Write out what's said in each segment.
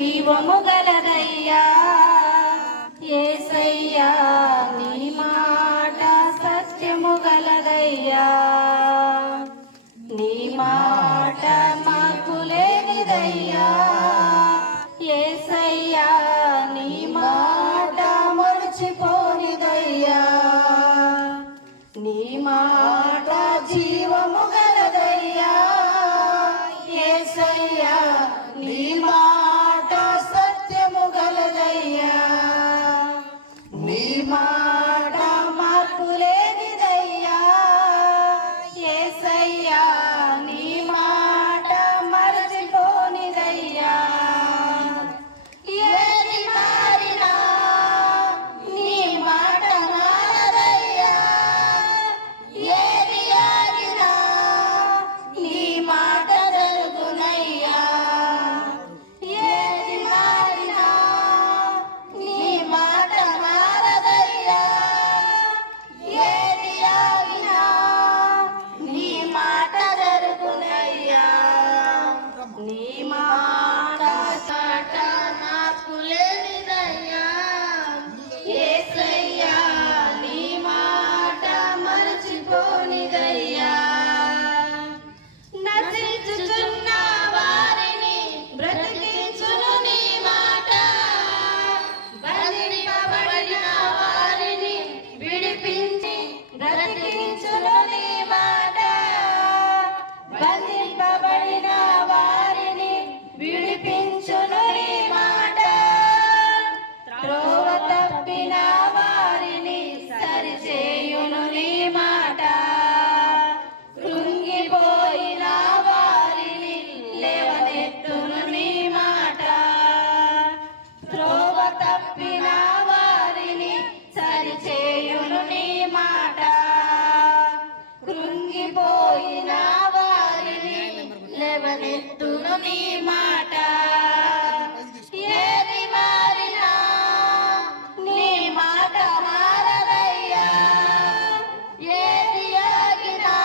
జీవము గలదయ్యా యేసయ్యా, నీ మాట సత్యము గలదయ్యా, నీ మాట మాకు లేనిదయ్యా యేసయ్యా, నీ మాట మరచిపోనిదయ్యా, నీ మాట జీవము గలదయ్యా యేసయ్యా, నీ మాట సత్యము గలదయ్యా, నీ మాట మార్పు లేనిదయ్యా యేసయ్యా, నీ మాట మరచిపోనిదయ్యా, ఏది మారినా నీ మాట మారదయ్యా, ఏది ఆగినా నీ మాట జరుగునయ్యా, ఏది మారినా నీ మాట మారదయ్యా, ఏది ఆగినా నీ మాట జరుగునయ్యా, నీ మాట చాట నాకు లేనిదయ్యా యేసయ్యా, నీ మాట మరచిపోనిదయ్యా, నశించుచున్న వారిని బ్రతికించును నీ మాట, బంధింపబడిన వారిని విడిపించి బ్రతికించును నీ మాట, బంధింపబడిన వారిని విడిపించును నీ మాట, త్రోవ తప్పిన వారిని సరిచేయును నీ మాట, కృంగిపోయిన వారిని లేవనెత్తును నీ మాట, త్రోవ తప్పిన వారిని సరిచేయును నీ మాట, కృంగిపోయిన వారిని లేవనెత్తును నీ మాట, ఏది మారినా నీ మాట మారదయ్యా, ఏది ఆగినా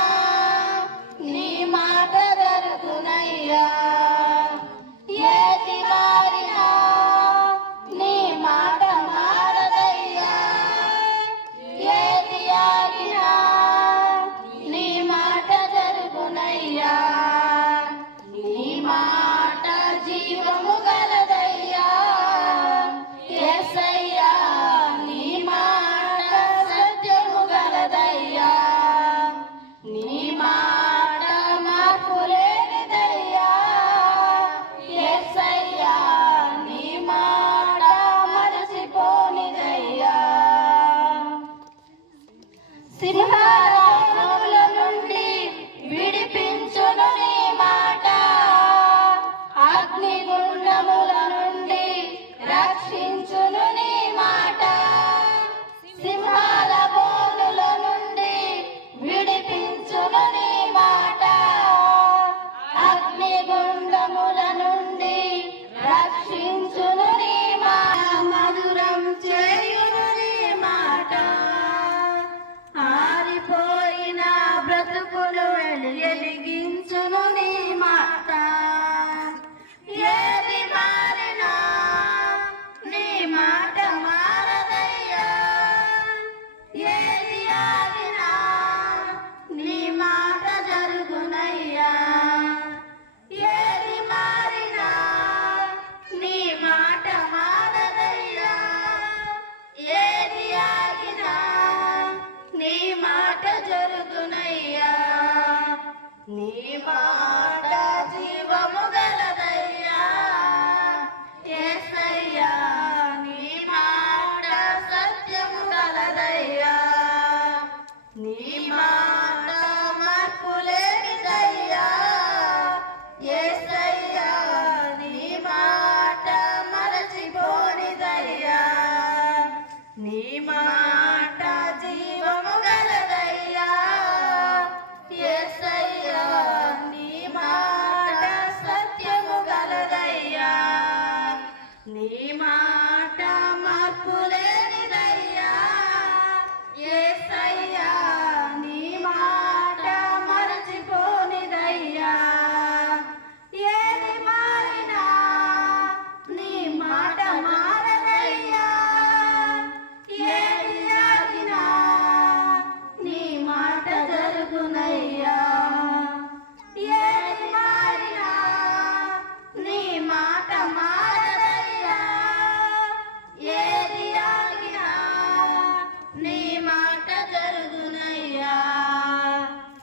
నీ మాట జరుగునయ్యా, ఏది మారినా నీ మాట మారదయ్యా, ఏది ఆగినా నీ మాట జరుగునయ్యా, నీ మాట జీవము గలదయ్యా యేసయ్యా, నీ మాట సత్యము గలదయ్యా, నీ మాట మార్పు లేనిదయ్యా యేసయ్యా, నీ మాట మరచిపోనిదయ్యా, సింహాల నుండి విడిపించును నీ మాట, అగ్నిగుండముల నుండి రక్షించును నీ మాట, సింహాల బోనుల నుండి విడిపించును నీ మాట, అగ్నిగుండముల నుండి రక్షించును నీ మాట, మధురం చేయును నీ మాట, ఆరిపోయిన బ్రతుకులు వెలిగించును నీ మాట, ఏది మారినా నీ మాట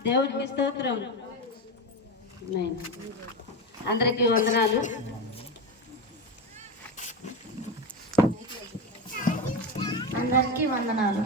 దేవుడికి స్తోత్రం. ఆమేన్. అందరికీ వందనాలు. అందరికీ వందనాలు.